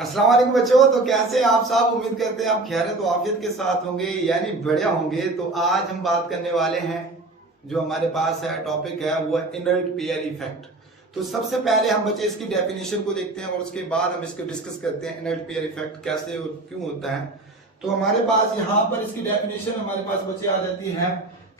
अस्सलाम वालेकुम बच्चों। तो कैसे आप सब? उम्मीद करते हैं आप खैरियत तो आफियत के साथ होंगे, यानी बढ़िया होंगे। तो आज हम बात करने वाले हैं, जो हमारे पास है टॉपिक है वो है इनर्ट पेयर इफेक्ट। तो सबसे पहले हम बच्चे इसकी डेफिनेशन को देखते हैं और उसके बाद हम इसको डिस्कस करते हैं इनर्ट पेयर इफेक्ट कैसे और क्यों होता है। तो हमारे पास यहाँ पर इसकी डेफिनेशन हमारे पास बच्चे आ जाती है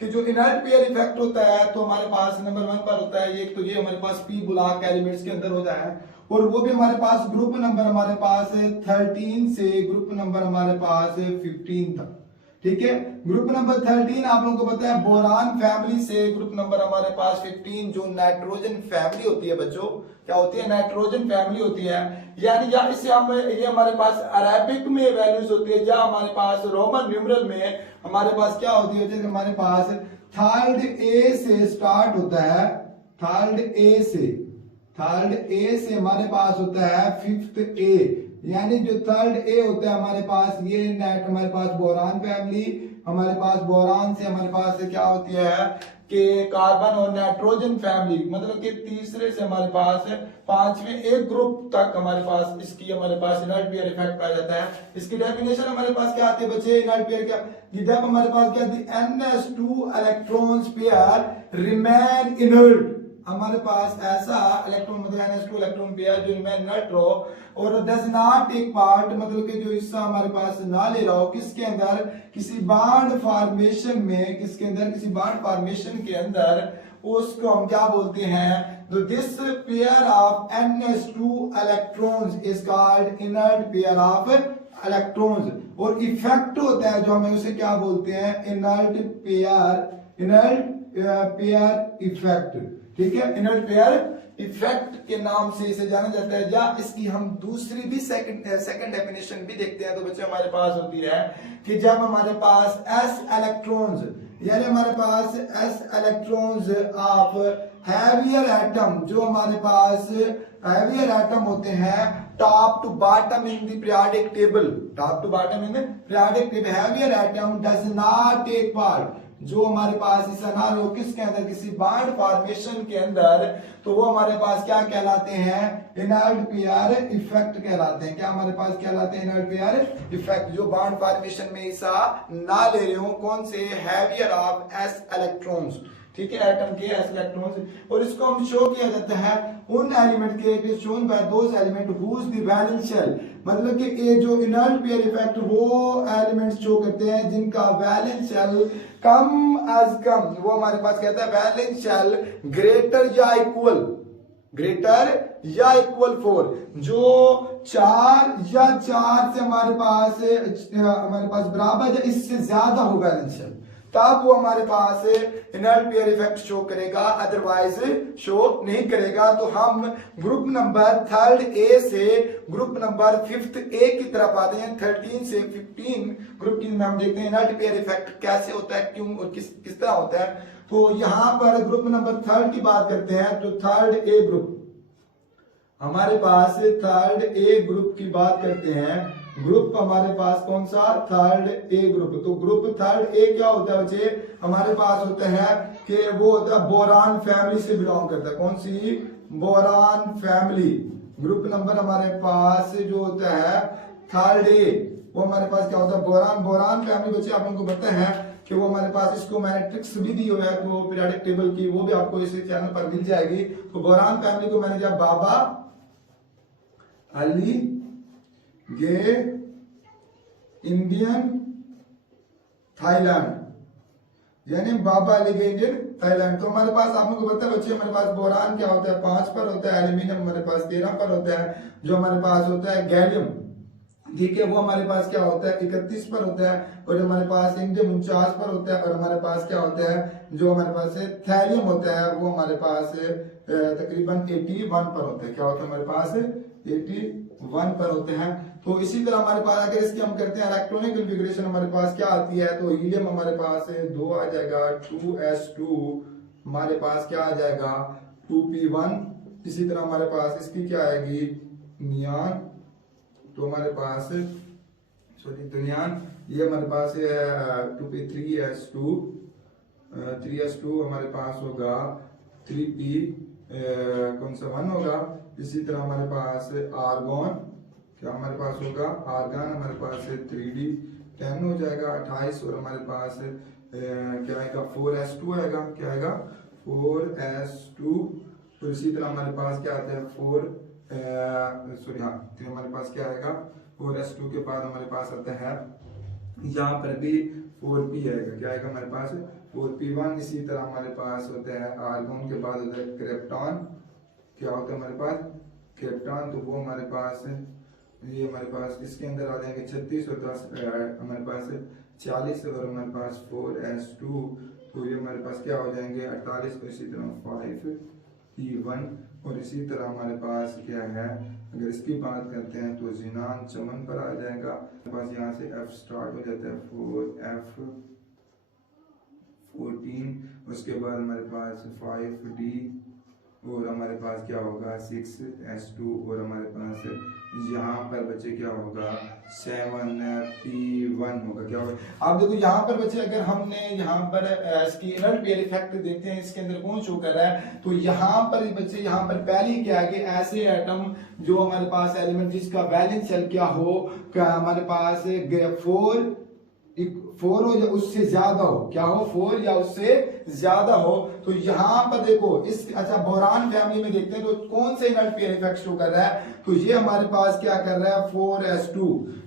कि जो इनर्ट पेयर इफेक्ट होता है तो हमारे पास नंबर 1 पर होता है। एक तो ये हमारे पास पी ब्लॉक एलिमेंट्स के अंदर होता है और वो भी हमारे पास ग्रुप नंबर हमारे पास 13 से ग्रुप नंबर हमारे पास 15 तक। ठीक है, ग्रुप नंबर 13 आप लोगों को पता है बोरान फैमिली से ग्रुप नंबर हमारे पास 15 जो नाइट्रोजन फैमिली होती है बच्चों, क्या होती है? नाइट्रोजन फैमिली होती है। यानी या इससे हम ये हमारे पास अरेबिक में वैल्यूज होती है या हमारे पास रोमन न्यूमरल में हमारे पास क्या होती है? जैसे हमारे पास थर्ड ए से स्टार्ट होता है, थर्ड ए से हमारे पास होता है फिफ्थ ए, यानी जो थर्ड ए होता है हमारे पास ये नेट हमारे पास बोरान फैमिली, हमारे पास बोरान से हमारे पास क्या होती है कि कार्बन और नाइट्रोजन फैमिली, मतलब कि तीसरे से हमारे पास पांचवें एक ग्रुप तक हमारे पास इसकी हमारे पास इनर्ट पेयर इफेक्ट पाया जाता है। इसकी डेफिनेशन हमारे पास क्या आती है बच्चे? इनर्ट पेयर क्या, जब हमारे पास क्या आती है? NS2 electrons pair remain inert, हमारे पास ऐसा इलेक्ट्रॉन मतलब NS2 इलेक्ट्रॉन पेयर जो रिमेन इनर्ट रहो और डज नॉट टेक पार्ट, मतलब कि जो हिस्सा हमारे पास ना ले रहा हो किसके अंदर? किसी बॉन्ड फॉर्मेशन में, किसके अंदर? किसी बॉन्ड फॉर्मेशन के अंदर, उसको हम क्या बोलते हैं? तो this pair of NS2 electrons is called inert pair of electrons. और इफेक्ट होता है जो हमें उसे क्या बोलते हैं? Inert pair effect. ठीक है, इनर्ट पेयर इफेक्ट के नाम से इसे जाना जाता है। या इसकी हम दूसरी भी सेकंड डेफिनेशन भी देखते हैं तो बच्चे हमारे पास होती है कि जब हमारे पास s इलेक्ट्रॉन्स, यानी हमारे पास s electrons of heavier atom, जो हमारे पास हैवियर एटम होते हैं top to bottom in the periodic table, top to bottom in the periodic table, heavier atom does not take part, जो हमारे पास हिस्सा ना हो किसके अंदर? किसी बॉन्ड फॉर्मेशन के अंदर, तो वो हमारे पास क्या कहलाते हैं? इनर्ट पेयर इफेक्ट कहलाते हैं। क्या हमारे पास कहलाते हैं? इनर्ट पेयर इफेक्ट, जो बॉन्ड फॉर्मेशन में हिस्सा ना ले रहे हो। कौन से? Heavier of s electrons. ठीक है, एटम के s इलेक्ट्रॉन्स। और इसको हम शो किया जाता है उन एलिमेंट के, it is shown by those element whose the valence shell, मतलब कि ये जो इनर्ट पेयर इफेक्ट वो एलिमेंट्स शो करते हैं जिनका वैलेंस शेल कम एज कम, वो हमारे पास कहता है वैलेंस शेल ग्रेटर या इक्वल 4, जो 4 या 4 से हमारे पास बराबर या इससे ज्यादा हो वैलेंस शेल, तब वो हमारे पास इनर्ट पेयर इफेक्ट शो करेगा, अदरवाइज शो नहीं करेगा। तो हम ग्रुप नंबर थर्ड ए से ग्रुप नंबर फिफ्थ ए की तरफ आते हैं। 13 से 15 ग्रुप की हम देखते हैं इनर्ट पेयर इफेक्ट कैसे होता है, क्यों और किस तरह होता है। तो यहाँ पर ग्रुप नंबर थर्ड की बात करते हैं तो थर्ड ए ग्रुप, हमारे पास थर्ड ए ग्रुप की बात करते हैं। ग्रुप हमारे पास कौन सा? Third A group. तो ग्रुप थर्ड ए क्या होता है बच्चे? हमारे पास होता है कि वो होता है बोरान फैमिली से बिलोंग करता है। कौन सी? Boron family. ग्रुप नंबर हमारे पास जो होता है थर्ड ए, वो हमारे पास क्या होता है? Boron family. बच्चे आप लोगों को पता है कि वो हमारे पास, इसको मैंने ट्रिक्स भी दी हुई है तो पीरियोडिक टेबल की, वो भी आपको इस चैनल पर मिल जाएगी। तो बोरान फैमिली को मैंने जब बाबा अली गे इंडियन थाईलैंड, यानी बाबा अली गे इंडियन थाईलैंड। तो हमारे पास आप लोगों को पता है बच्चे हमारे पास बोरान क्या होता है? 5 पर होता है। एल्यूमिनियम हमारे पास 13 पर होता है। जो हमारे पास होता है गैलियम, ठीक है, वो हमारे पास क्या होता है? 31 पर होता है। और हमारे पास इंडियम 49 पर होता है। और हमारे पास क्या होता है? जो हमारे पास थैलियम होता है वो हमारे पास तकरीबन 81 पर होता है। क्या होता है? हमारे पास 81 पर होते हैं। तो इसी तरह हमारे पास अगर इसकी हम करते हैं इलेक्ट्रॉनिक कॉन्फ़िगरेशन, हमारे पास क्या आती है? तो हीलियम हमारे पास 2 आ जाएगा, 2s2, हमारे पास क्या आ जाएगा? 2p1। इसी तरह हमारे पास इसकी क्या आएगी? नियान। तो हमारे पास नियान, ये हमारे पास 2p3s2, 3s2 हमारे पास होगा 3p कौन सा 1 होगा। इसी तरह हमारे पास आर्गोन क्या हमारे पास होगा, आर्गन हमारे पास 3d10 हो जाएगा 28 और हमारे पास क्या आएगा 4s2 आएगा, क्या आएगा 4s2। और इसी तरह हमारे पास क्या आता है 4 सॉरी हाँ, तो हमारे पास क्या आएगा 4s2 के बाद हमारे पास आता है यहाँ पर भी 4p आएगा, क्या आएगा हमारे पास 4p1। इसी तरह हमारे पास होता है आर्गन के बाद होता है क्रिप्टॉन, क्या होता है हमारे पास क्रिप्टॉन, तो वो हमारे पास ये हमारे पास इसके अंदर आ जाएंगे 36 और 10 हमारे पास 40 और हमारे पास 4s2, तो ये हमारे पास क्या हो जाएंगे 48 और इसी तरह 5p1। और इसी तरह हमारे पास क्या है, अगर इसकी बात करते हैं तो जिनान चमन पर आ जाएगा, हमारे पास यहाँ से f स्टार्ट हो जाता है 4f14, उसके बाद हमारे पास 5d और हमारे पास क्या होगा 6s2 और हमारे पास यहाँ पर बच्चे क्या होगा 7p1 होगा, क्या होगा। आप देखो यहाँ पर बच्चे अगर हमने यहाँ पर इसकी इनर्ट पेयर इफेक्ट देखते हैं इसके अंदर कौन शो कर रहा है, तो यहाँ पर बच्चे यहाँ पर पहली क्या है कि ऐसे एटम जो हमारे पास एलिमेंट जिसका वैलेंस शेल क्या हो, क्या हमारे पास 4 हो या उससे ज्यादा हो, क्या हो 4 या उससे ज्यादा हो, तो यहाँ पर देखो इस अच्छा बोरान फैमिली में देखते हैं तो कौन से इनर्ट पेयर इफेक्ट शो कर रहा है, तो ये हमारे पास क्या कर रहा है 4s2,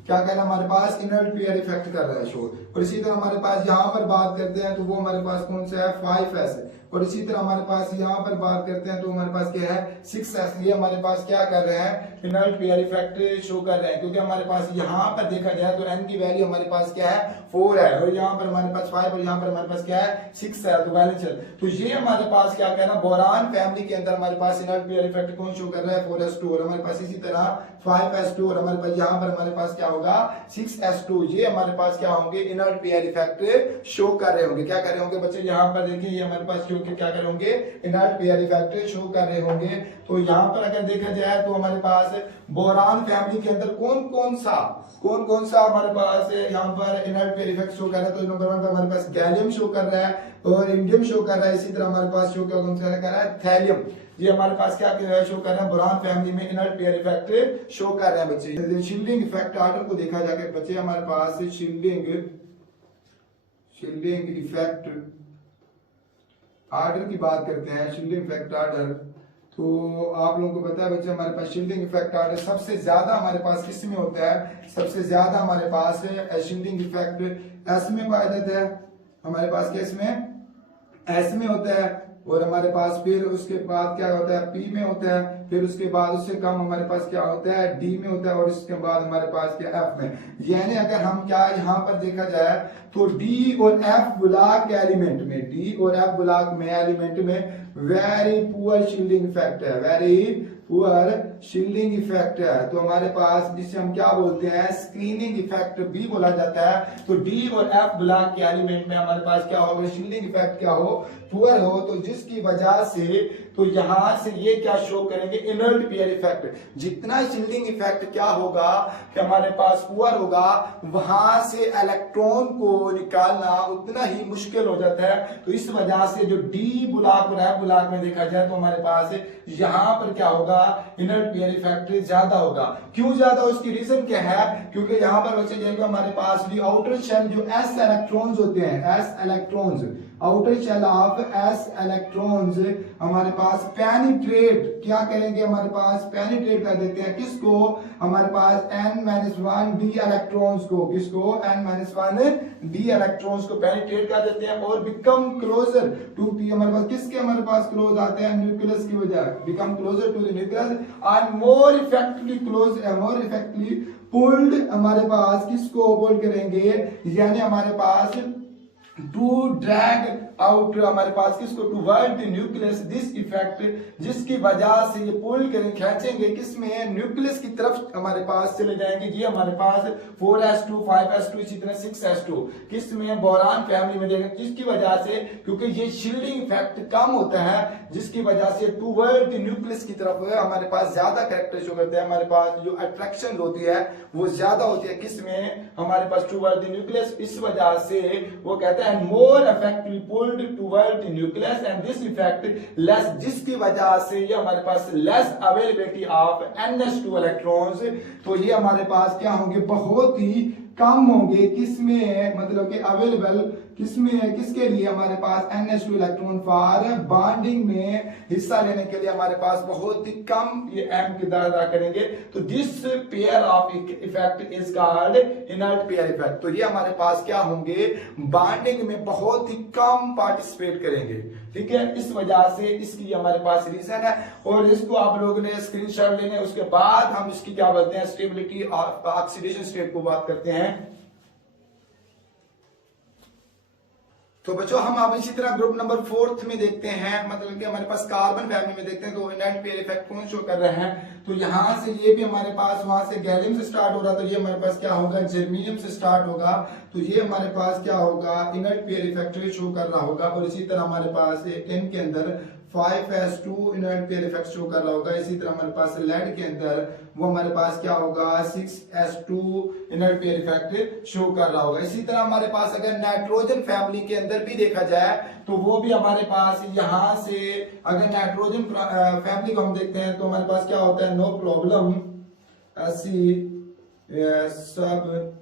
क्या कर रहा है हमारे पास इनर्ट पेयर इफेक्ट कर रहा है शो। और इसी तरह हमारे पास यहाँ पर बात करते हैं तो वो हमारे पास कौन सा है 5s, और इसी तरह हमारे पास यहाँ पर बात करते हैं तो हमारे पास क्या है 6s, ये हमारे पास क्या कर रहे हैं इनर्ट पेयर इफेक्ट शो कर रहे हैं, क्योंकि हमारे पास यहाँ पर देखा जाए तो n की वैल्यू हमारे पास क्या है 4 है और यहाँ पर हमारे पास 5 और यहाँ पर हमारे पास क्या है 6 है, तो वैलेंस शेल। तो ये हमारे पास क्या कहना बोरान फैमिली के अंदर हमारे पास इनर्ट पेयर इफेक्ट कौन शो कर रहा है 4s2 और हमारे पास इसी तरह 5s2 और हमारे पास यहाँ पर हमारे पास क्या होगा 6s2, ये हमारे पास क्या होंगे इनर्ट पेयर इफेक्ट शो कर रहे होंगे, क्या कर रहे होंगे बच्चे यहाँ पर देखिए ये हमारे पास क्या कर रहे होंगे इनर्ट पेयर इफेक्ट शो कर रहे होंगे। तो यहाँ पर अगर देखा जाए तो हमारे पास बोरान फैमिली के अंदर कौन कौन सा हमारे पास यहाँ पर इनर्ट पेयर इफेक्ट शो कर रहा है, तो नंबर 1 पर हमारे पास गैलियम शो कर रहा है और इंडियम शो कर रहा है, इसी तरह हमारे पास शो कौन सा कर रहा है थैलियम, ये हमारे पास क्या शो कर रहे हैं बोरान फैमिली में इनर्ट पेयर इफेक्ट शो कर रहे हैं बच्चे। शील्डिंग इफेक्ट ऑर्डर को देखा जाके बच्चे हमारे पास शील्डिंग इफेक्ट ऑर्डर की बात करते हैं, शील्डिंग इफेक्ट ऑर्डर, तो आप लोगों को पता है बच्चे हमारे पास शील्डिंग इफेक्ट ऑर्डर सबसे ज्यादा हमारे पास किस में होता है, सबसे ज्यादा हमारे पास शील्डिंग इफेक्ट एस में पाया जाता है, हमारे पास किस में एस में होता है, और हमारे पास फिर उसके बाद क्या होता है पी में होता है, फिर उसके बाद उससे कम हमारे पास क्या होता है डी में होता है, और इसके बाद हमारे पास क्या एफ में। यानी अगर हम क्या यहाँ पर देखा जाए तो डी और एफ ब्लॉक एलिमेंट में, डी और एफ ब्लॉक में एलिमेंट में वेरी पुअर शील्डिंग इफेक्ट है, वेरी पुअर शील्डिंग इफेक्ट है, तो हमारे पास जिसे हम क्या बोलते हैं स्क्रीनिंग इफेक्ट भी बोला जाता है। तो डी और एफ ब्लॉक के एलिमेंट में हमारे पास क्या होगा शील्डिंग इफेक्ट क्या हो पुअर हो, तो जिसकी वजह से तो यहां से ये क्या शो करेंगे इनर्ट पेयर इफेक्ट। जितना शील्डिंग इफेक्ट क्या होगा कि हमारे पास पुअर होगा वहां से इलेक्ट्रॉन को निकालना उतना ही मुश्किल हो जाता है, तो इस वजह से जो डी ब्लॉक और एफ ब्लॉक में देखा जाए तो हमारे पास यहाँ पर क्या होगा इनर्ट पेयर इफेक्ट ज्यादा होगा। क्यों ज्यादा, उसकी रीजन क्या है, क्योंकि यहाँ पर बच्चे जाएगा हमारे पास भी आउटर शेल जो एस इलेक्ट्रॉन्स होते हैं, S electrons outer shell of S electrons हमारे पास पेनिट्रेट क्या करेंगे, हमारे पास पेनिट्रेट कर देते हैं किसको, हमारे पास n-1 डी इलेक्ट्रॉन्स को, किसको n-1 डी इलेक्ट्रॉन्स को पेनिट्रेट कर देते हैं और बिकम क्लोजर टू पी, हमारे पास किसके हमारे पास क्लोज आते हैं न्यूक्लियस की वजह, become closer to the nucleus and more effectively close more effectively pulled, हमारे पास किसको पुल करेंगे, यानी हमारे पास टू ड्रैग आउट हमारे पास किसको toward the nucleus, this effect जिसकी वजह से ये पुल करेंगे खींचेंगे किसमें न्यूक्लियस की तरफ हमारे पास चले जाएंगे, जी हमारे पास 4s2 5s2 इसी तरह 6s2 किसमें बोरान फैमिली में देखेंगे, जिसकी वजह से क्योंकि ये शील्डिंग इफेक्ट कम होता है जिसकी वजह से टुवर्ड द न्यूक्लियस की तरफ हमारे पास ज्यादा कैरेक्टर शो करते हैं, हमारे पास जो अट्रैक्शन होती है वो ज्यादा होती है किसमें हमारे पास टुवर्ड द न्यूक्लियस, इस वजह से वो कहते हैं more effectively pull pulled toward the nucleus and this effect less, जिसकी वजह से ये हमारे पास less availability of NH2 electrons, तो ये हमारे पास क्या होंगे, बहुत ही कम होंगे, किसमें मतलब कि अवेलेबल किसमें है, किसके लिए, हमारे पास NH2 इलेक्ट्रॉन फॉर बॉन्डिंग में हिस्सा लेने के लिए हमारे पास बहुत ही कम ये M किरदार अदा करेंगे। तो this pair of effect is called inert pair effect. तो ये हमारे पास क्या होंगे, बॉन्डिंग में बहुत ही कम पार्टिसिपेट करेंगे, ठीक है। इस वजह से इसकी हमारे पास रीजन है, और इसको आप लोगों ने स्क्रीनशॉट लेने, उसके बाद हम इसकी क्या बोलते हैं, स्टेबिलिटी ऑक्सीडेशन स्टेट को बात करते हैं। तो बच्चों हम अब इसी तरह ग्रुप नंबर 4 में देखते हैं, मतलब कि हमारे पास कार्बन फैमिली में देखते हैं तो इनर्ट पेयर इफेक्ट कौन शो कर रहे हैं। तो यहां से ये भी हमारे पास, वहां से गैलियम से स्टार्ट हो रहा, तो ये हमारे पास क्या होगा, जर्मेनियम से स्टार्ट होगा, तो ये हमारे पास क्या होगा, इनर्ट पेयर इफेक्ट शो कर रहा होगा। और इसी तरह हमारे पास 10 के अंदर 5s2 inert pair effect show कर रहा होगा। इसी तरह हमारे पास लेड के अंदर वो हमारे पास क्या होगा, 6s2 inert pair effect show कर रहा होगा। इसी तरह हमारे पास अगर नाइट्रोजन फैमिली के अंदर भी देखा जाए तो वो भी हमारे पास यहां से, अगर नाइट्रोजन फैमिली को हम देखते हैं तो हमारे पास क्या होता है, नो प्रॉब्लम सब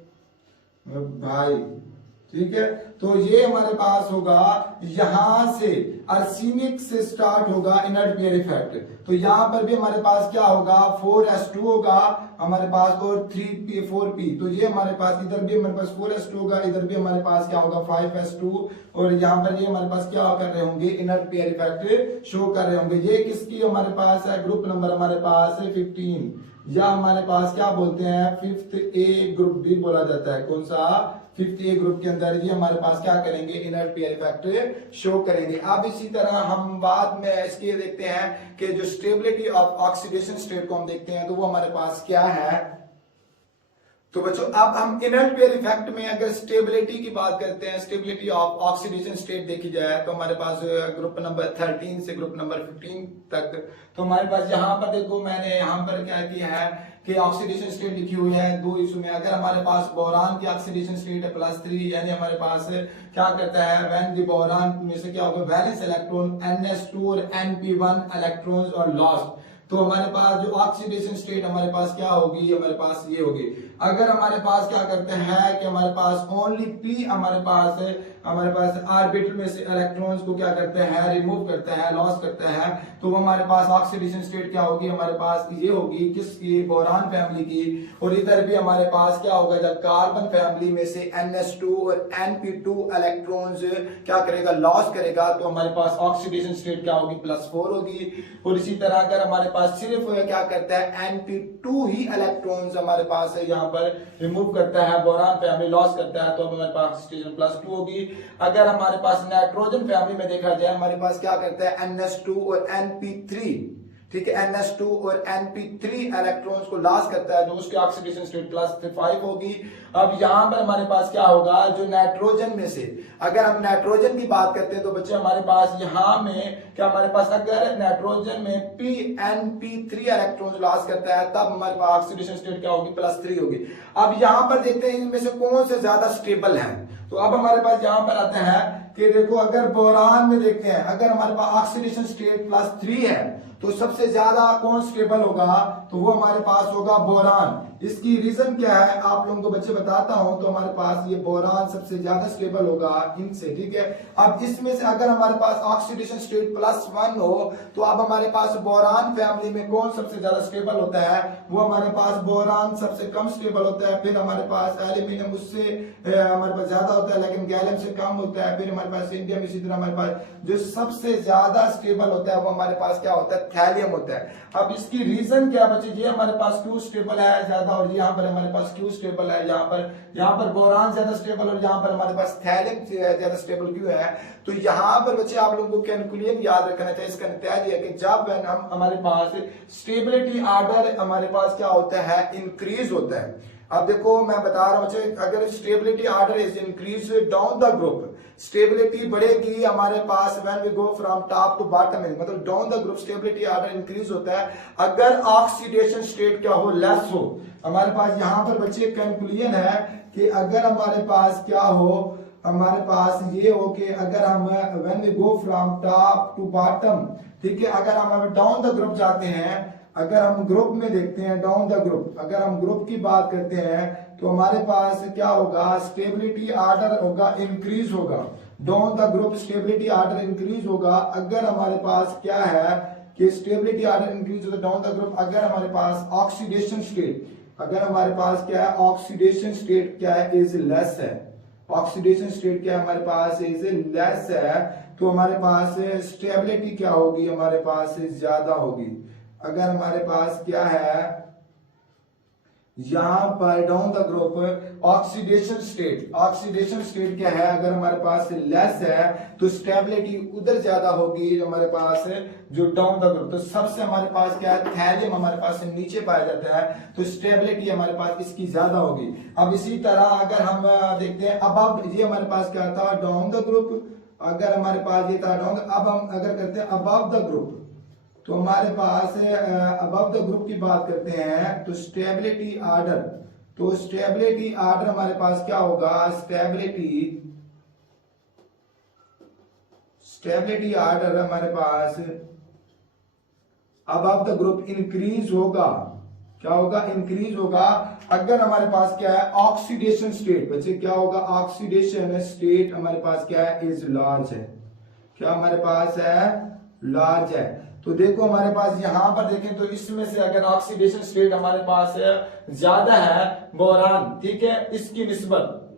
भाई, ठीक है। तो ये हमारे पास होगा, यहां से आर्सेनिक से स्टार्ट होगा इनर्ट पेयर इफेक्ट। तो यहां पर भी हमारे पास क्या होगा, 4s2 होगा हमारे पास, और 3p 4p। तो ये हमारे पास इधर भी हमारे पास 4s2 होगा, इधर भी हमारे पास क्या होगा 5s2, और यहाँ पर ये हमारे पास क्या कर रहे होंगे, इनर्ट पेयर इफेक्ट शो कर रहे होंगे। ये किसकी हमारे पास है, ग्रुप नंबर हमारे पास है 15, या हमारे पास क्या बोलते हैं 5th A ग्रुप भी बोला जाता है। कौन सा, 5th A ग्रुप के अंदर ये हमारे पास क्या करेंगे, इनर्ट पेयर इफेक्ट शो करेंगे। अब इसी तरह हम बाद में इसके देखते हैं कि जो स्टेबिलिटी ऑफ ऑक्सीडेशन स्टेट को हम देखते हैं तो वो हमारे पास क्या है। तो बच्चों अब हम इनर्ट पेयर इफेक्ट में अगर स्टेबिलिटी की बात करते हैं, स्टेबिलिटी ऑफ ऑक्सीडेशन स्टेट देखी जाए तो हमारे पास ग्रुप नंबर 13 से ग्रुप नंबर 15 तक, तो हमारे पास यहाँ पर देखो मैंने यहाँ पर क्या किया है कि ऑक्सीडेशन स्टेट लिखी हुई है 2 इशू में। अगर हमारे पास बोरान की ऑक्सीडेशन स्टेट है +3, यानी हमारे पास क्या करता है, व्हेन द बोरान में से क्या होगा, वैलेंस इलेक्ट्रॉन NS2 और NP1 इलेक्ट्रॉन्स और लॉस्ट, तो हमारे पास जो ऑक्सीडेशन स्टेट हमारे पास क्या होगी, हमारे पास ये होगी। अगर हमारे पास क्या करते हैं कि हमारे पास ओनली P हमारे पास ऑर्बिटल में से इलेक्ट्रॉन्स को क्या करते हैं, रिमूव करता है, लॉस करता है, तो वो हमारे पास ऑक्सीडेशन स्टेट क्या होगी, हमारे पास ये होगी किसकी, बोरान फैमिली की। और इधर भी हमारे पास क्या होगा, जब कार्बन फैमिली में से NS2 और NP2 इलेक्ट्रॉन्स क्या करेगा, लॉस करेगा, तो हमारे पास ऑक्सीडेशन स्टेट क्या होगी, +4 होगी। और इसी तरह अगर हमारे पास सिर्फ क्या करता है, NP2 ही इलेक्ट्रॉन्स हमारे पास है यहाँ पर रिमूव करता है, बोरान फैमिली लॉस करता है, तो हमारे पास ऑक्सीडेशन +2 होगी। अगर हमारे पास नाइट्रोजन फैमिली में देखा जाए, हमारे पास क्या करता है, NS2 और NP3, ठीक है, NS2 और NP3 इलेक्ट्रॉन्स को लॉस करता है, तो उसकी ऑक्सीडेशन स्टेट +5 होगी। अब यहाँ पर हमारे पास क्या होगा, जो नाइट्रोजन में से अगर हम नाइट्रोजन की बात करते हैं तो बच्चे हमारे पास यहाँ में क्या, हमारे पास अगर नाइट्रोजन में NP3 इलेक्ट्रॉन्स लॉस करता है तब हमारे पास ऑक्सीडेशन स्टेट क्या होगी, +3 होगी। अब यहाँ पर देखते हैं इनमें से कौन से ज्यादा स्टेबल है। तो अब हमारे पास यहाँ पर आते हैं कि देखो अगर बोरान में देखते हैं, अगर हमारे पास ऑक्सीडेशन स्टेट +3 है तो सबसे ज्यादा कौन स्टेबल होगा, तो वो हमारे पास होगा बोरान। इसकी रीजन क्या है आप लोगों को बच्चे बताता हूं। तो हमारे पास ये बोरान सबसे ज्यादा स्टेबल होगा इनसे, ठीक है। अब इसमें से अगर हमारे पास ऑक्सीडेशन स्टेट +1 हो तो अब हमारे पास बोरान फैमिली में कौन सबसे ज्यादा स्टेबल होता है, वो हमारे पास बोरान सबसे कम स्टेबल होता है। फिर हमारे पास एल्यूमिनियम उससे हमारे पास ज्यादा होता है लेकिन गैलियम से कम होता है। फिर हमारे पास इंडियम, इसी तरह हमारे पास जो सबसे ज्यादा स्टेबल होता है वो हमारे पास क्या होता है, थैलियम होता है। अब इसकी रीजन क्या बच्चे, ये हमारे पास क्यों स्टेबल है ज्यादा और यहाँ पर हमारे पास क्यों स्टेबल है, यहाँ पर बोरान ज्यादा स्टेबल और यहाँ पर हमारे पास थैलियम ज्यादा स्टेबल क्यों है। तो यहाँ पर बच्चे आप लोगों को कैलकुलेट याद रखना चाहिए। इसका नतीजा है कि जब हम हमारे पास स्टेबिलिटी ऑर्डर हमारे पास क्या होता है, इंक्रीज होता है। अब देखो मैं बता रहा हूं बच्चे, अगर stability order is increase down the group, stability बढ़ेगी हमारे पास when we go from top to bottom, मतलब down the group stability order increase होता है। अगर ऑक्सीडेशन स्टेट क्या हो, लेस हो। हमारे पास यहाँ पर बच्चे कंक्लूजन है कि अगर हमारे पास क्या हो, हमारे पास ये हो कि अगर हम when we go from top to bottom, ठीक है, अगर हम डाउन द ग्रुप जाते हैं, अगर हम ग्रुप में देखते हैं डाउन द ग्रुप, अगर हम ग्रुप की बात करते हैं तो हमारे पास क्या होगा, स्टेबिलिटी ऑर्डर होगा, इंक्रीज होगा। Down the group stability order increase होगा अगर हमारे पास क्या है कि स्टेबिलिटी ऑर्डर इंक्रीज होगा डाउन द ग्रुप अगर हमारे पास ऑक्सीडेशन स्टेट, अगर हमारे पास क्या है ऑक्सीडेशन स्टेट क्या है इज लेस है, ऑक्सीडेशन स्टेट क्या है हमारे पास इज लेस है, तो हमारे पास स्टेबिलिटी क्या होगी, हमारे पास ज्यादा होगी। अगर हमारे पास क्या है यहां पर down the group oxidation state, oxidation state क्या है अगर हमारे पास लेस है तो स्टेबिलिटी उधर ज्यादा होगी हमारे पास जो डाउन द ग्रुप, तो सबसे हमारे पास क्या है थैलियम हमारे पास नीचे पाया जाता है तो स्टेबिलिटी हमारे पास इसकी ज्यादा होगी। अब इसी तरह अगर हम देखते हैं अब ये हमारे पास क्या था डाउन द ग्रुप, अगर हमारे पास ये था डाउन, अब हम अगर करते हैं अबव द ग्रुप तो हमारे पास अबव द ग्रुप की बात करते हैं तो स्टेबिलिटी ऑर्डर, तो स्टेबिलिटी ऑर्डर हमारे पास क्या होगा, स्टेबिलिटी ऑर्डर हमारे पास अबव द ग्रुप इंक्रीज होगा, क्या होगा इंक्रीज होगा अगर हमारे पास क्या है ऑक्सीडेशन स्टेट, बच्चे क्या होगा ऑक्सीडेशन स्टेट हमारे पास क्या है इज लार्ज है, क्या हमारे पास है लार्ज है। तो देखो हमारे पास यहां पर देखें तो इसमें से अगर ऑक्सीडेशन स्टेट हमारे पास ज्यादा है बोरान, ठीक है, इसकी निस्बत,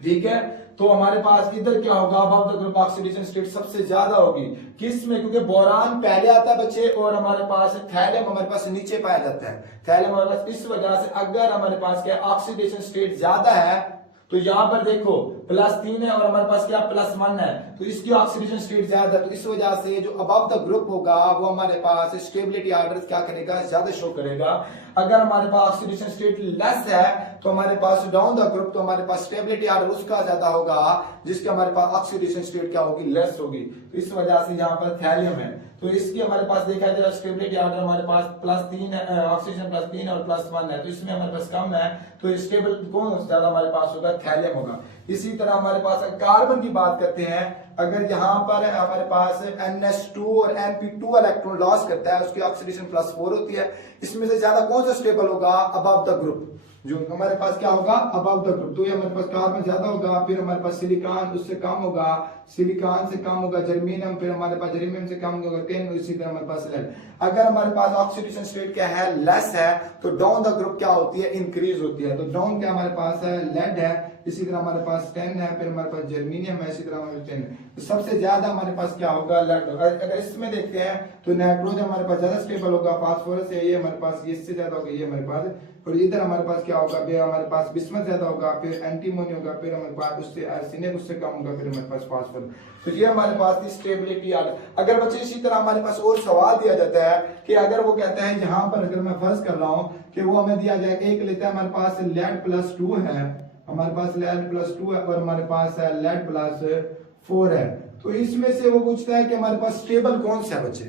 ठीक है, तो हमारे पास इधर क्या होगा above the group oxidation state सबसे ज्यादा होगी किस में, क्योंकि बोरान पहले आता है बच्चे और हमारे पास थैलियम हमारे पास नीचे पाया जाता है, थैलियम हमारे पास, इस वजह से अगर हमारे पास क्या ऑक्सीडेशन स्टेट ज्यादा है तो यहां पर देखो +3 है और हमारे पास क्या +1 है, तो इसकी ऑक्सीडेशन स्टेट ज्यादा है, तो इस वजह से जो अबव द ग्रुप होगा वो हमारे पास स्टेबिलिटी ऑर्डर क्या करेगा ज्यादा शो करेगा। अगर हमारे पास ऑक्सीडेशन स्टेट लेस है तो हमारे पास डाउन द ग्रुप, तो हमारे पास स्टेबिलिटी ऑर्डर उसका ज्यादा होगा जिसके हमारे पास ऑक्सीडेशन स्टेट क्या होगी लेस होगी, तो इस वजह से यहाँ पर थैलियम है, तो इसकी हमारे पास देखा जाए स्टेबिलिटी ऑर्डर हमारे पास +3 है, ऑक्सीजन +3 और +1 है, तो इसमें हमारे पास कम है, तो स्टेबल कौन ज्यादा हमारे पास होगा थैलियम होगा। इसी तरह हमारे पास कार्बन की बात करते हैं, अगर यहाँ पर हमारे पास NH2 और NP2 इलेक्ट्रॉन लॉस करता है उसकी ऑक्सीडेशन +4 होती है, इसमें से ज्यादा कौन सा स्टेबल होगा अबव द ग्रुप, जो हमारे पास क्या होगा अबव द ग्रुप, तो ये हमारे पास कार्बन ज्यादा होगा, फिर हमारे पास सिलिकॉन उससे कम होगा, सिलिकॉन से कम होगा जर्मेनियम, फिर हमारे पास जर्मेनियम से कम होगा टिन, इसी तरह हमारे पास लेड। अगर हमारे पास ऑक्सीडेशन स्टेट क्या है लेस है तो डाउन द ग्रुप क्या होती है इंक्रीज होती है, तो डाउन क्या हमारे पास है लेड है, इसी तरह हमारे पास टिन है, फिर हमारे पास जर्मेनियम है, इसी तरह हमारे टिन, तो सबसे ज्यादा हमारे पास क्या होगा लेड होगा। अगर इसमें देखते हैं तो नाइट्रोजन हमारे पास ज्यादा स्टेबल होगा, फास्फोरस है ये हमारे पास ये इससे ज्यादा होगा ये हमारे पास, और इधर हमारे पास क्या होगा हमारे पास बिस्मथ ज्यादा होगा, फिर एंटीमोनी होगा, फिर हमारे पास उससे आर्सेनिक उससे कम होगा, फिर हमारे पास फास्फोरस, तो ये हमारे पास थी स्टेबिलिटी ऑर्डर। अगर बच्चे इसी तरह हमारे पास और सवाल दिया जाता है कि अगर वो कहता है यहाँ पर अगर मैं फर्ज कर रहा हूँ कि वो हमें दिया जाए एक लेता है हमारे पास लेड +2 है, हमारे पास लेड +2 है और हमारे पास है लेड +4 है, तो इसमें से वो पूछता है कि हमारे पास स्टेबल कौन सा है बच्चे,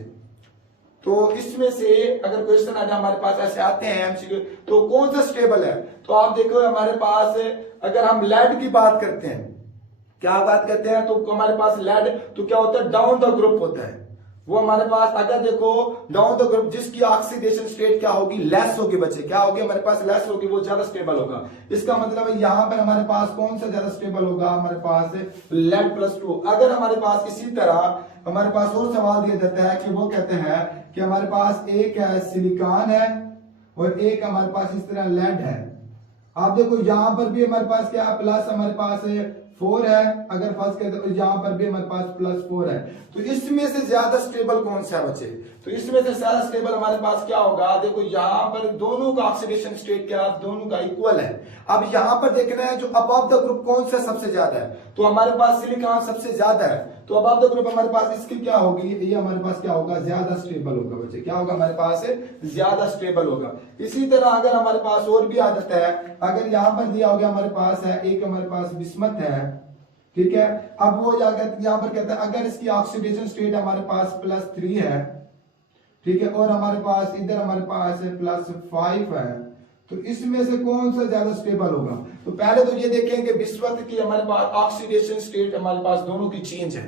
तो इसमें से अगर क्वेश्चन आज हमारे पास ऐसे आते हैं एमसीक्यू तो कौन सा स्टेबल है, तो आप देखो हमारे पास अगर हम लेड की बात करते हैं, क्या बात करते हैं, तो हमारे पास लेड तो क्या होता है डाउन द ग्रुप होता है, वो हमारे पास अगर देखो डाउन द ग्रुप जिसकी ऑक्सीडेशन स्टेट क्या होगी लेस होगी बच्चे, क्या होगी हमारे पास लेस होगी, वो ज्यादा स्टेबल होगा। इसका मतलब है यहाँ पर हमारे पास कौन सा ज्यादा स्टेबल होगा, हमारे पास लेड +2। अगर हमारे पास इसी तरह हमारे पास और सवाल दिया जाता है कि वो कहते हैं कि हमारे पास एक सिलिकॉन है और एक हमारे पास इस तरह लेड है, आप देखो यहाँ पर भी हमारे पास क्या प्लस हमारे पास 4 है, अगर फर्स्ट कहते तो यहाँ पर भी हमारे पास +4 है, तो इसमें से ज्यादा स्टेबल कौन सा है बच्चे, तो इसमें से ज्यादा स्टेबल हमारे पास क्या होगा, देखो यहाँ पर दोनों का ऑक्सीडेशन स्टेट क्या दोनों का इक्वल है। अब यहाँ पर देखना है जो अबव द ग्रुप कौन सा सबसे ज्यादा है, तो हमारे पास सिलिकॉन सबसे ज्यादा है, तो अबव द ग्रुप हमारे पास इसकी क्या होगी, ये हमारे पास क्या होगा ज्यादा स्टेबल होगा बच्चे, क्या होगा हमारे पास ज्यादा स्टेबल होगा। इसी तरह अगर हमारे पास और भी आदत है, अगर यहाँ पर दिया हो गया हमारे पास है एक हमारे पास बिस्मथ है, ठीक है, अब वो यहाँ पर कहता है अगर इसकी ऑक्सीडेशन स्टेट हमारे पास +3 है, ठीक है, और हमारे पास इधर हमारे पास +5 है, तो इसमें से कौन सा ज्यादा स्टेबल होगा? तो पहले तो ये देखें कि बिस्मथ की हमारे पास ऑक्सीडेशन स्टेट हमारे पास दोनों की चेंज है,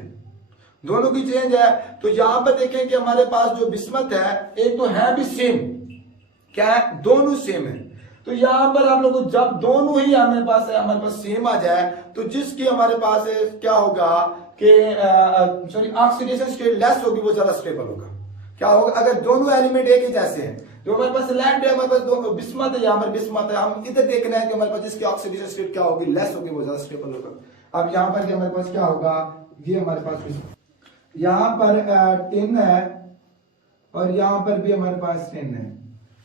दोनों की चेंज है। तो यहां पर देखें कि हमारे पास जो बिस्मथ है एक तो है भी सेम, क्या है, दोनों सेम है। तो यहां पर आप लोगों को जब दोनों ही हमारे पास सेम आ जाए तो जिसकी हमारे पास क्या होगा कि सॉरी ऑक्सीडेशन स्टेट लेस होगी वो ज्यादा स्टेबल होगा। क्या होगा? अगर दोनों एलिमेंट एक ही जैसे हैं, जो हमारे पास लैंड है, हमारे पास दो बिस्मथ है, यहाँ पर बिस्मथ है, हम इधर देखना है कि हमारे पास जिसकी ऑक्सीडेशन स्टेट क्या होगी, लेस होगी, वो ज्यादा स्टेबल होगा। अब यहाँ पर हमारे पास क्या होगा, ये हमारे पास बिस्मथ, यहाँ पर 10 है और यहाँ पर भी हमारे पास 10 है।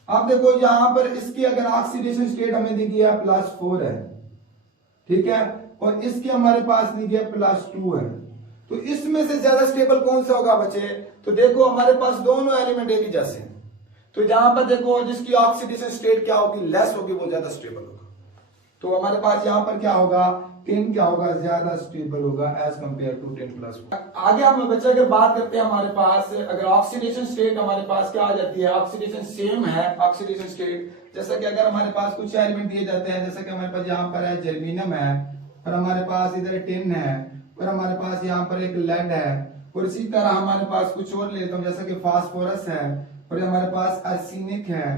अब देखो यहाँ पर इसकी अगर ऑक्सीडेशन स्टेट हमें दी गई है +4 है, ठीक है, और इसकी हमारे पास दी गई है +2 है। तो इसमें से ज्यादा स्टेबल कौन सा होगा बच्चे? तो देखो हमारे पास दोनों एलिमेंट एक ही जैसे हैं, तो यहां पर देखो जिसकी ऑक्सीडेशन स्टेट क्या होगी, लेस होगी, वो ज्यादा स्टेबल होगा। तो हमारे पास यहां पर क्या होगा, 10 क्या होगा, ज्यादा स्टेबल होगा एज कंपेयर टू 10+4। आगे हम बच्चे अगर बात करते हैं, हमारे पास अगर ऑक्सीडेशन स्टेट हमारे पास क्या आ जाती है, ऑक्सीडेशन सेम है, ऑक्सीडेशन स्टेट जैसा कि अगर हमारे पास कुछ एलिमेंट दिए जाते हैं, जैसे कि हमारे पास यहाँ पर है जर्मीनियम है, और हमारे पास इधर टिन है, और हमारे पास यहाँ पर एक लेड है, और इसी तरह हमारे पास कुछ और लेता हूँ जैसा कि फास्फोरस है, और हमारे पास आर्सेनिक है,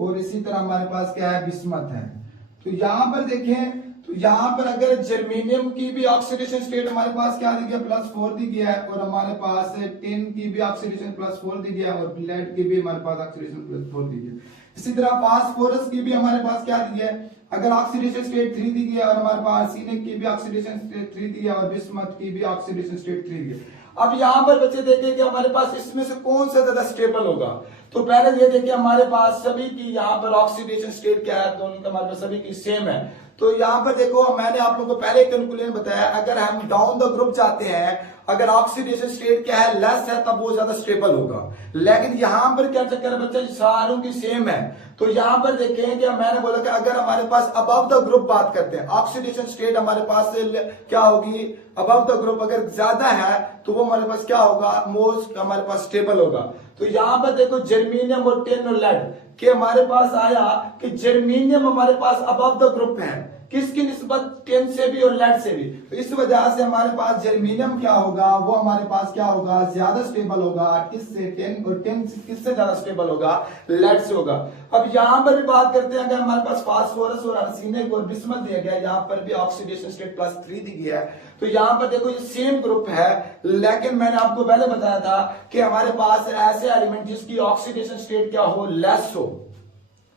और इसी तरह हमारे पास क्या है, बिस्मथ है। तो यहाँ पर देखें, तो यहाँ पर अगर जर्मेनियम की भी ऑक्सीडेशन स्टेट हमारे पास क्या दी गया, +4 दी गया है, और हमारे पास टिन की भी ऑक्सीडेशन +4 दी गया है, और लेड की भी हमारे पास ऑक्सीडेशन +4 दी गई है। इसी तरह फास्फोरस की भी हमारे पास क्या दी है, अगर ऑक्सीडेशन स्टेट 3 दी गई है, और हमारे पास आर्सेनिक की भी ऑक्सीडेशन स्टेट 3 दी है, और बिस्मथ की भी ऑक्सीडेशन स्टेट 3 दी है। अब यहाँ पर बच्चे देखें कि हमारे पास इसमें से कौन सा ज्यादा स्टेबल होगा। तो पहले ये देखिए हमारे पास सभी की यहाँ पर ऑक्सीडेशन स्टेट क्या है, दोनों का हमारे पास सभी की सेम है। तो यहाँ पर देखो मैंने आप लोगों को पहले कंक्लूजन बताया, अगर हम डाउन द ग्रुप जाते हैं, अगर ऑक्सीडेशन स्टेट क्या है, लेस है, तब वो ज्यादा स्टेबल होगा। लेकिन यहाँ पर क्या चक्कर है बच्चे, सारों की सेम है। तो यहाँ पर देखें कि मैंने बोला कि अगर हमारे पास अबव द ग्रुप बात करते हैं, ऑक्सीडेशन स्टेट हमारे पास क्या होगी, अबव द ग्रुप अगर ज्यादा है तो वो हमारे पास क्या होगा, मोस्ट हमारे पास स्टेबल होगा। तो यहाँ पर देखो जर्मेनियम और टिन और लेड के हमारे पास आया कि जर्मेनियम हमारे पास अबव द ग्रुप है, किसकी निस्बत, टिन से भी और लेड से भी। तो इस वजह से हमारे पास जर्मेनियम क्या होगा, वो हमारे पास क्या होगा, ज्यादा स्टेबल होगा, किससे, टिन, और टिन किससे ज्यादा स्टेबल होगा, लेड से होगा। अब यहाँ पर भी बात करते हैं, अगर हमारे पास फास्फोरस और आर्सेनिक और बिस्मथ दिया गया, यहाँ पर भी ऑक्सीडेशन स्टेट +3 दी गया है। तो यहाँ पर देखो ये सेम ग्रुप है, लेकिन मैंने आपको पहले बताया था कि हमारे पास ऐसे एलिमेंट जिसकी ऑक्सीडेशन स्टेट क्या हो, लेस हो,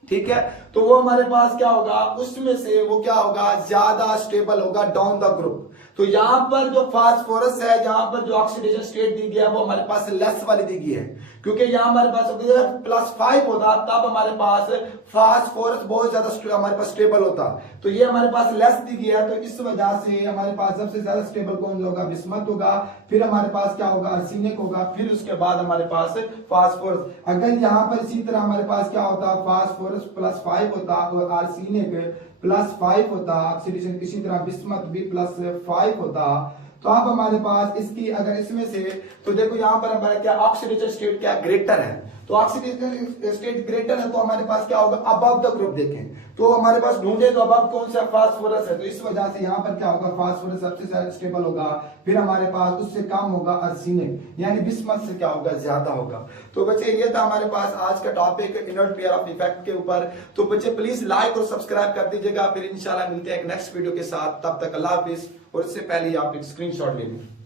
ठीक है, तो वो हमारे पास क्या होगा, उसमें से वो क्या होगा, ज्यादा स्टेबल होगा डाउन द ग्रुप। तो यहाँ पर जो फास्फोरस है, यहाँ पर जो ऑक्सीडेशन स्टेट दी गई है वो हमारे पास लेस वाली दी गई है, क्योंकि यहाँ हमारे पास +5 होता तब हमारे पास फास्फोरस बहुत ज्यादा हमारे पास स्टेबल होता। तो ये हमारे पास लेस दी गई है, तो इस वजह से हमारे पास सबसे ज्यादा स्टेबल कौन होगा, बिस्मथ होगा, फिर हमारे पास क्या होगा, आर्सेनिक होगा, फिर उसके बाद हमारे पास फास्फोरस। अगर यहाँ पर इसी तरह हमारे पास क्या होता, फास्फोरस +5 होता और आर्सेनिक +5 होता, ऑक्सीडेशन इसी तरह बिस्मथ भी +5 होता, तो अब हमारे पास इसकी अगर इसमें से, तो देखो यहाँ पर हमारा क्या ऑक्सीडेशन स्टेट क्या ग्रेटर है, तो ऑक्सीडेशन स्टेट ग्रेटर है, तो हमारे पास क्या होगा, अबव द ग्रुप देखें तो हमारे पास ढूंढे तो अबव कौन सा, फास्फोरस है, तो इस वजह से यहाँ पर क्या होगा, फास्फोरस सबसे ज्यादा स्टेबल होगा, फिर हमारे पास उससे कम होगा आर्सेनिक, यानी बिस्मथ से क्या होगा, ज्यादा होगा। तो बच्चे ये था हमारे पास आज का topic inert pair of effect के ऊपर। तो बच्चे प्लीज लाइक और सब्सक्राइब कर दीजिएगा, फिर इंशाल्लाह मिलते हैं एक नेक्स्ट वीडियो के साथ, तब तक अल्लाह हाफिज। और इससे पहले आप एक स्क्रीनशॉट ले लें।